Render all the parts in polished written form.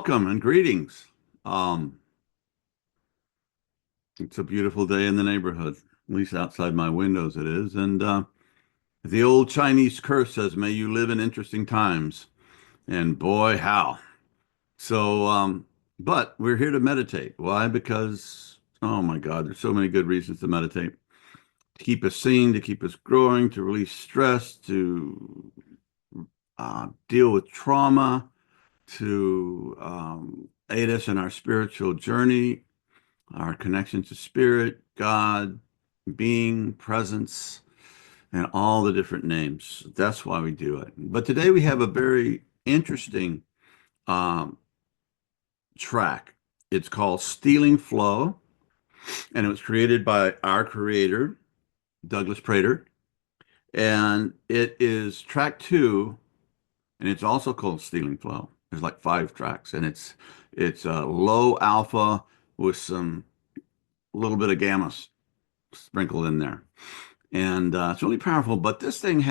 welcome and greetings. Um, it's a beautiful day in the neighborhood, at least outside my windows it is. And the old Chinese curse says, may you live in interesting times. And boy, how. So, but we're here to meditate. Why? Because, oh my God, there's so many good reasons to meditate. To keep us sane, to keep us growing, to release stress, to deal with trauma, to aid us in our spiritual journey, our connection to spirit, God, being, presence, and all the different names. That's why we do it. But today we have a very interesting um, track. It's called Stealing Flow, and it was created by our creator, Douglas Prater. And it is track 2, and it's also called Stealing Flow. There's like 5 tracks, and it's low alpha with some little bit of gamma sprinkled in there. And it's really powerful. But this thing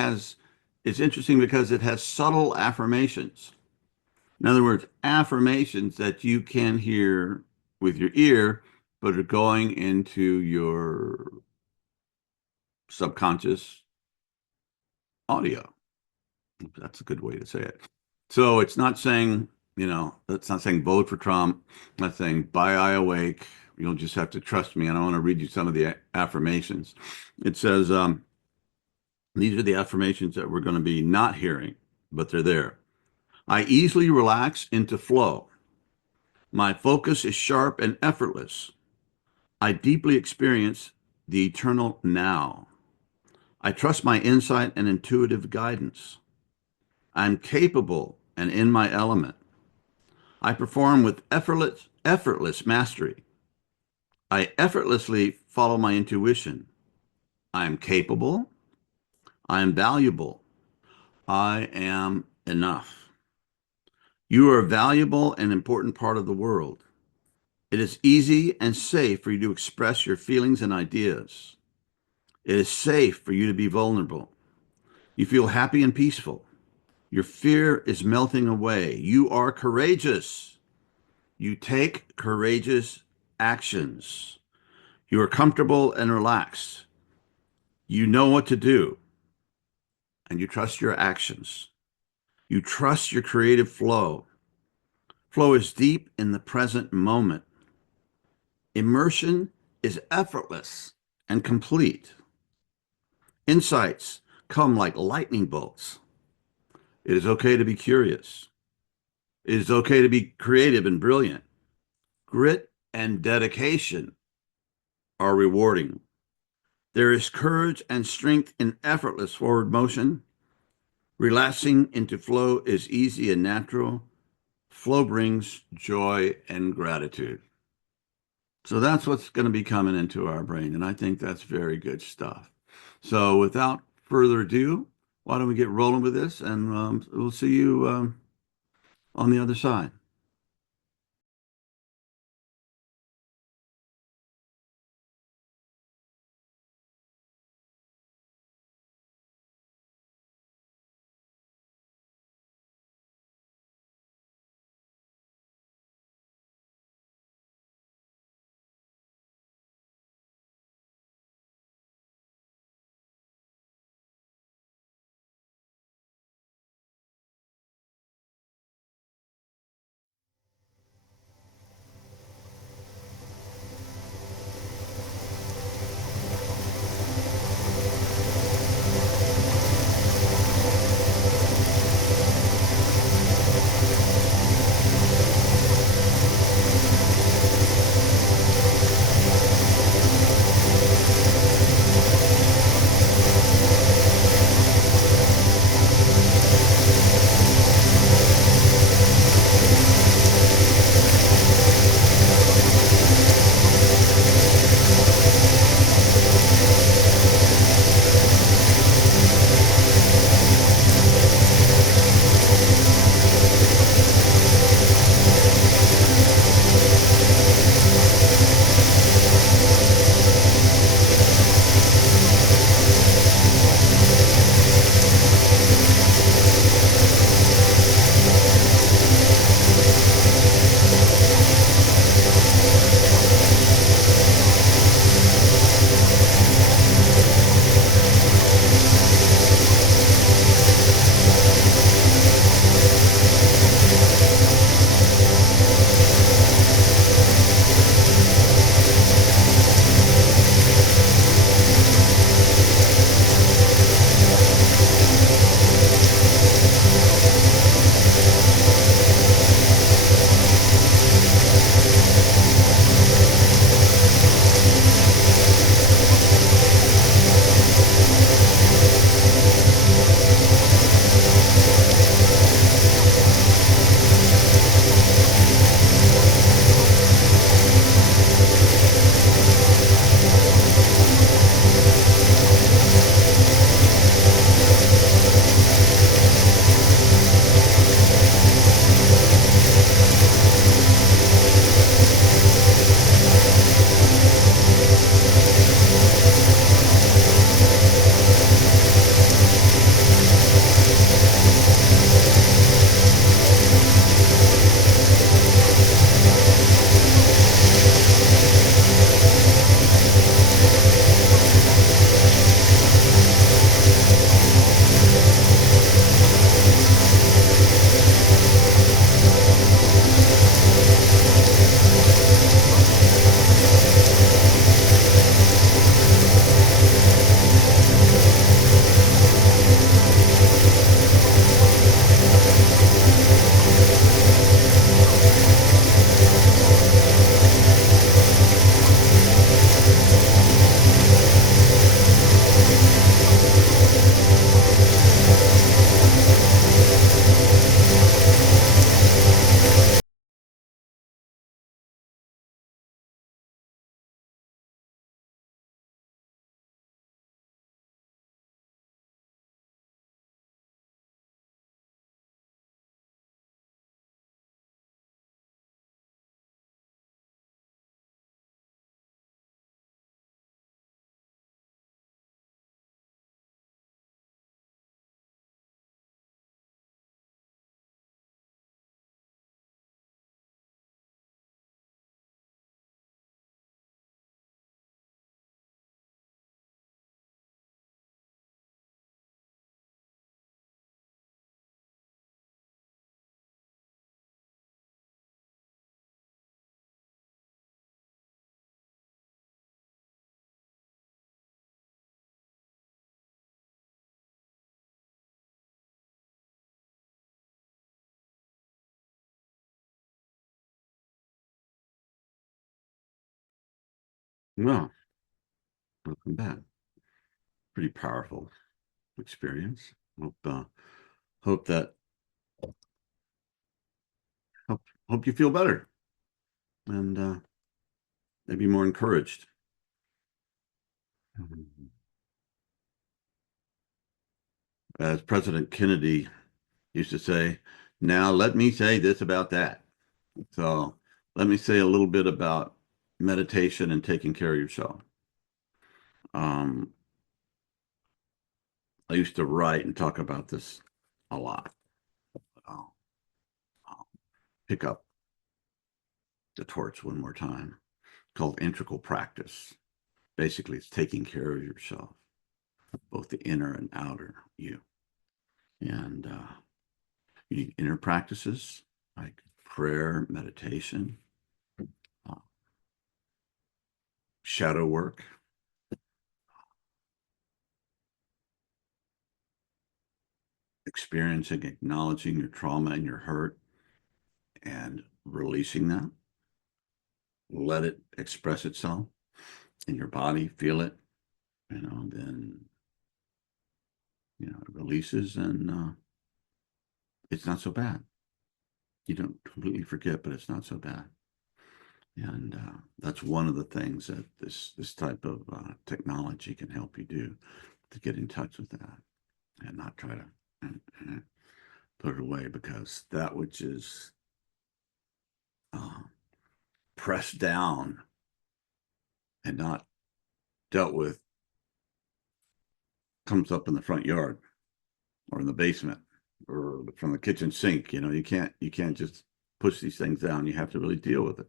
it's interesting because it has subtle affirmations. In other words, affirmations that you can hear with your ear, but are going into your subconscious audio. That's a good way to say it. So it's not saying, it's not saying vote for Trump, not saying buy WeAwake. You'll just have to trust me. And I want to read you some of the affirmations. It says, these are the affirmations that we're going to be not hearing, but they're there. I easily relax into flow. My focus is sharp and effortless. I deeply experience the eternal now. I trust my insight and intuitive guidance. I'm capable and in my element. I perform with effortless mastery. I effortlessly follow my intuition. I am capable. I am valuable. I am enough. You are a valuable and important part of the world. It is easy and safe for you to express your feelings and ideas. It is safe for you to be vulnerable. You feel happy and peaceful. Your fear is melting away. You are courageous. You take courageous actions. You are comfortable and relaxed. You know what to do, and you trust your actions. You trust your creative flow. Flow is deep in the present moment. Immersion is effortless and complete. Insights come like lightning bolts. It is okay to be curious. It is okay to be creative and brilliant. Grit and dedication are rewarding. There is courage and strength in effortless forward motion. Relaxing into flow is easy and natural. Flow brings joy and gratitude. So that's what's going to be coming into our brain. And I think that's very good stuff. So without further ado, why don't we get rolling with this? And we'll see you on the other side. Well, welcome back. Pretty powerful experience. Hope that hope hope you feel better and maybe more encouraged. As President Kennedy used to say, now let me say this about that. So let me say a little bit about meditation and taking care of yourself. Um, I used to write and talk about this a lot. I'll, I'll pick up the torch one more time. It's called integral practice. Basically, it's taking care of yourself, both the inner and outer you. And you need inner practices like prayer, meditation, uh, shadow work, experiencing, acknowledging your trauma and your hurt and releasing that. Let it express itself in your body, feel it, then, it releases and it's not so bad. You don't completely forget, but it's not so bad. And that's one of the things that this type of technology can help you do to get in touch with that and not try to put it away because that which is uh, pressed down and not dealt with comes up in the front yard or in the basement or from the kitchen sink. You can't just push these things down. You have to really deal with it.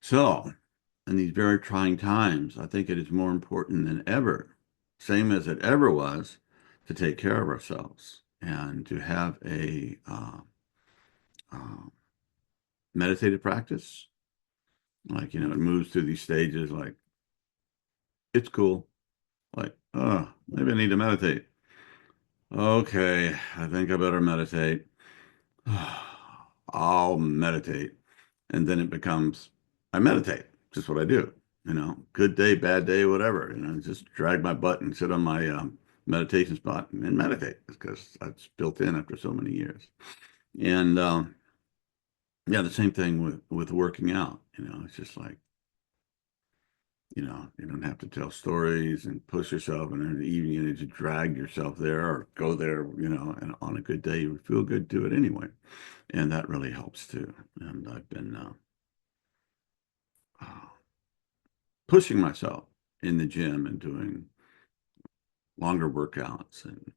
So, in these very trying times, I think it is more important than ever, same as it ever was, to take care of ourselves and to have a uh, meditative practice. Like, it moves through these stages like, it's cool. Like, oh, maybe I need to meditate. Okay, I think I better meditate. I'll meditate. And then it becomes, I meditate. Just what I do. Good day, bad day, whatever. Just drag my butt and sit on my meditation spot and meditate because that's built in after so many years. And yeah, the same thing with working out. It's just like, you don't have to tell stories and push yourself, and in the evening you need to drag yourself there or go there, and on a good day you would feel good to it anyway. And that really helps too. And I've been uh, pushing myself in the gym and doing longer workouts and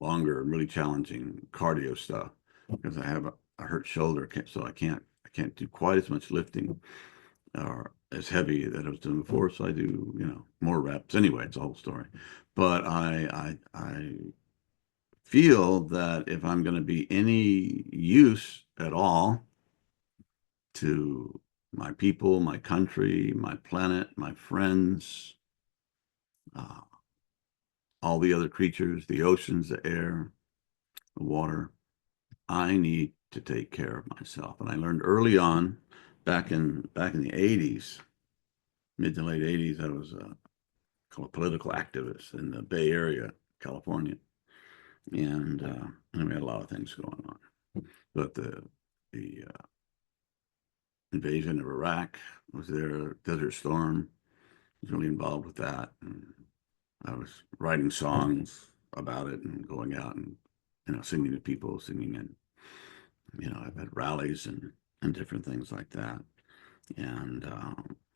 longer, really challenging cardio stuff because I have a hurt shoulder, so I can't do quite as much lifting or as heavy that I was doing before. So I do, more reps. Anyway, it's a whole story. But I feel that if I'm going to be any use at all to my people, my country, my planet, my friends, uh, all the other creatures, the oceans, the air, the water, I need to take care of myself. And I learned early on, back in the 80s, mid to late 80s, I was called a political activist in the Bay Area, California. And we had a lot of things going on. But the invasion of Iraq was there, Desert Storm, was really involved with that. And I was writing songs about it and going out and, singing to people, singing and, I've had rallies and different things like that. And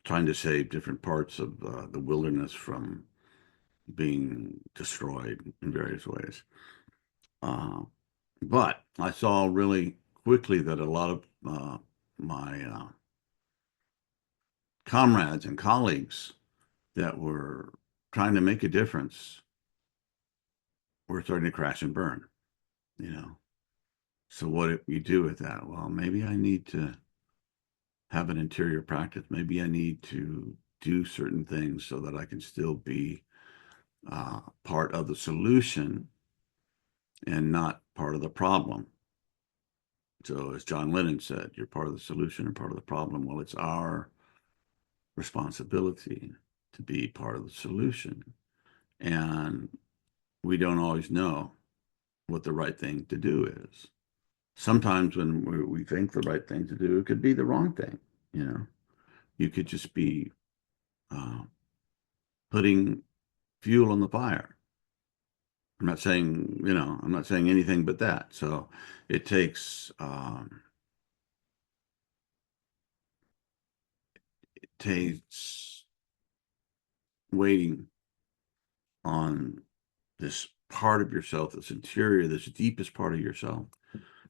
trying to save different parts of the wilderness from being destroyed in various ways. Uh, but I saw really quickly that a lot of my comrades and colleagues that were trying to make a difference were starting to crash and burn, you know. So what do you do with that? Well, maybe I need to have an interior practice. Maybe I need to do certain things so that I can still be part of the solution and not part of the problem. So as John Lennon said, you're part of the solution or part of the problem. Well, it's our responsibility to be part of the solution. And we don't always know what the right thing to do is. Sometimes when we think the right thing to do, it could be the wrong thing. You know, you could just be uh, putting fuel on the fire. I'm not saying anything but that. So it takes waiting on this part of yourself, this interior, this deepest part of yourself,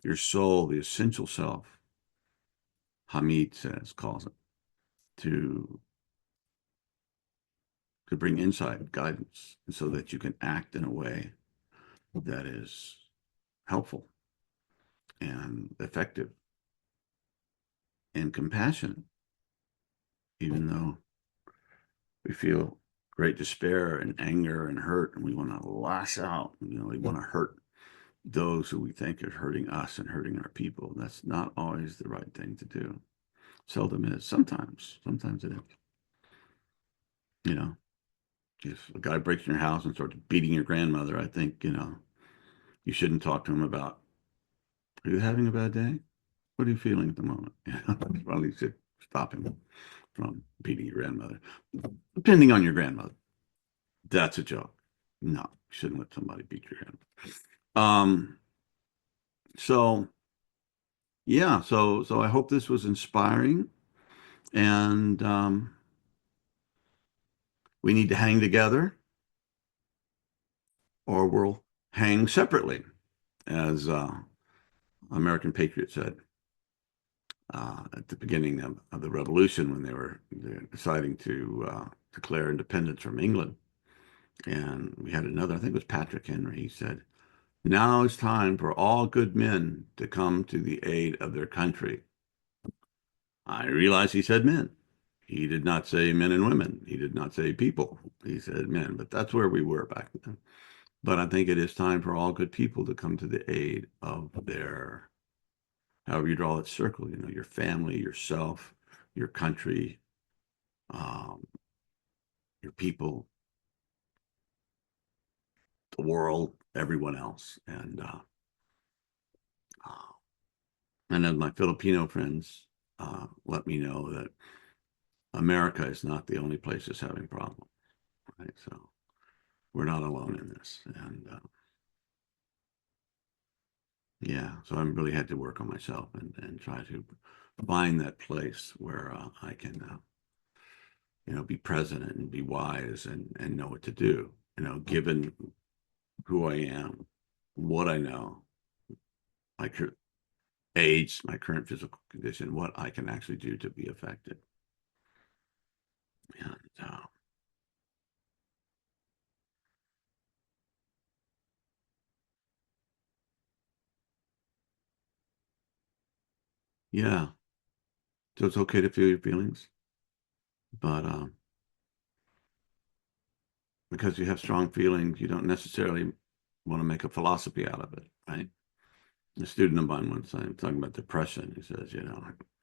your soul, the essential self, Hamid calls it, to bring insight, guidance, so that you can act in a way that is helpful and effective and compassionate, even though we feel great despair and anger and hurt, and we want to lash out. We want to hurt those who we think are hurting us and hurting our people. That's not always the right thing to do. Seldom is. Sometimes it is. If a guy breaks in your house and starts beating your grandmother, I think, you shouldn't talk to him about, are you having a bad day? What are you feeling at the moment? Well, you should stop him from beating your grandmother. Depending on your grandmother. That's a joke. No, you shouldn't let somebody beat your grandmother. So yeah, so I hope this was inspiring, and we need to hang together or we'll hang separately, as American Patriot said at the beginning of the revolution when they were deciding to declare independence from England. And we had another, I think it was Patrick Henry. He said, "Now is time for all good men to come to the aid of their country." I realize he said men. He did not say men and women. He did not say people. He said men, but that's where we were back then. But I think it is time for all good people to come to the aid of their, however you draw that circle, your family, yourself, your country, um, your people, the world, everyone else. And as my Filipino friends let me know that America is not the only place that's having problems, right? So we're not alone in this. And yeah, so I really had to work on myself and try to find that place where I can, be present and be wise and know what to do, given who I am, what I know, my age, my current physical condition, what I can actually do to be effective. And yeah, so it's okay to feel your feelings, but because you have strong feelings, you don't necessarily want to make a philosophy out of it, right? A student of mine once talking about depression. He says,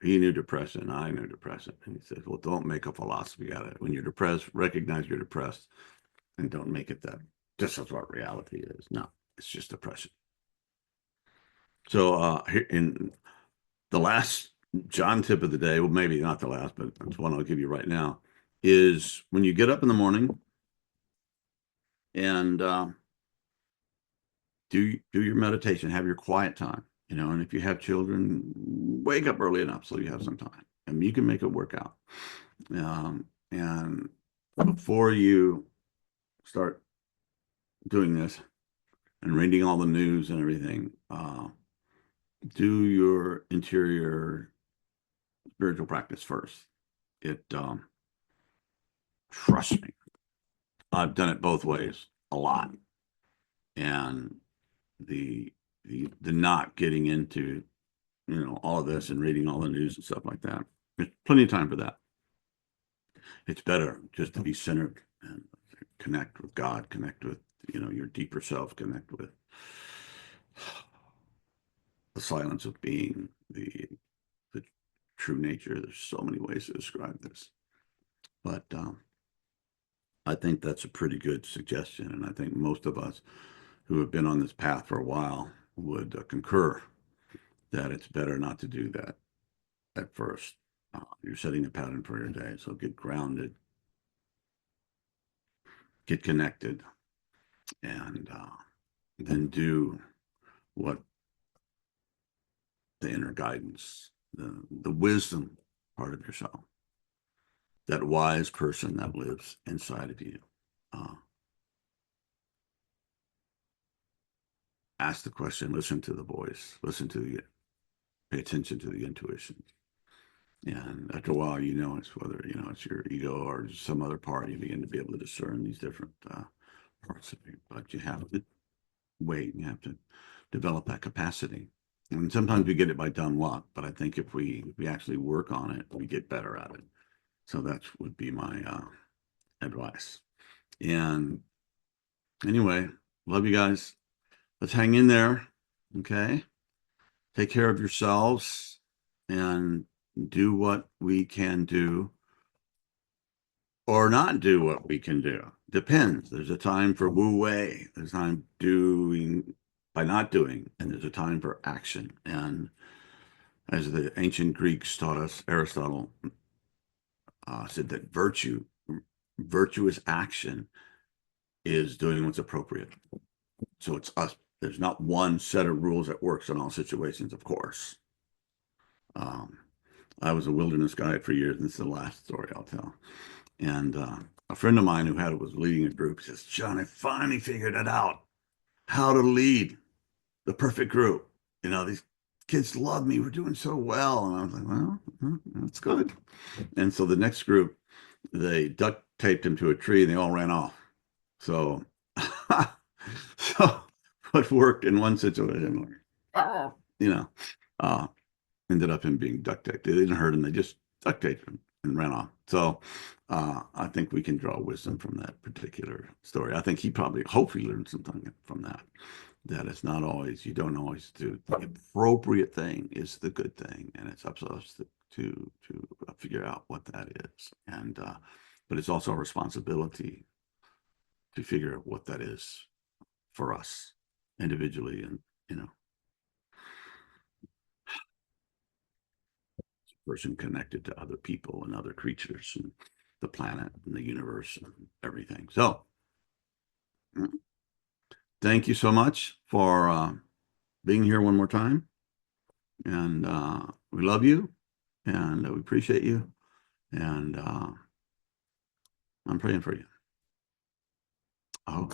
he knew depression, I knew depression. And he says, well, don't make a philosophy out of it. When you're depressed, recognize you're depressed and don't make it that this is what reality is. No, it's just depression. So in the last John tip of the day, well, maybe not the last, but it's one I'll give you right now, is when you get up in the morning and do your meditation, have your quiet time, and if you have children, wake up early enough so you have some time. I mean, you can make it work out. And before you start doing this and reading all the news and everything, do your interior spiritual practice first. It trust me, I've done it both ways a lot, and the the not getting into all of this and reading all the news and stuff like that. There's plenty of time for that. It's better just to be centered and connect with God, connect with your deeper self, connect with the silence of being, the true nature. There's so many ways to describe this, but I think that's a pretty good suggestion, and I think most of us who have been on this path for a while would concur that it's better not to do that at first. You're setting a pattern for your day, so get grounded, get connected, and then do what the inner guidance, the wisdom part of yourself, that wise person that lives inside of you. Uh, Ask the question, listen to the voice, pay attention to the intuition. And after a while, it's whether, it's your ego or some other part, you begin to be able to discern these different parts of you. But you have to wait, and you have to develop that capacity. And sometimes we get it by dumb luck, but I think if we actually work on it, we get better at it. So that would be my advice. And anyway, love you guys. Let's hang in there. Okay. Take care of yourselves and do what we can do or not do what we can do. Depends. There's a time for wu wei. There's time doing by not doing, and there's a time for action. And as the ancient Greeks taught us, Aristotle said that virtuous action is doing what's appropriate. So it's us. There's not one set of rules that works in all situations, of course. I was a wilderness guide for years, and this is the last story I'll tell. And a friend of mine who was leading a group says, John, I finally figured it out, how to lead the perfect group. These kids love me. We're doing so well. And I was like, well, that's good. And so the next group, they duct taped him to a tree and they all ran off. So, so what worked in one situation, uh, ended up him being duct taped. They didn't hurt him. They just duct taped him and ran off. So I think we can draw wisdom from that particular story. I think he hopefully learned something from that. That it's not always, you don't always do the appropriate thing is the good thing, and it's up to us to figure out what that is. And but it's also a responsibility to figure out what that is for us individually, and person connected to other people and other creatures and the planet and the universe and everything. So thank you so much for being here one more time. And we love you and we appreciate you. And I'm praying for you. Oh.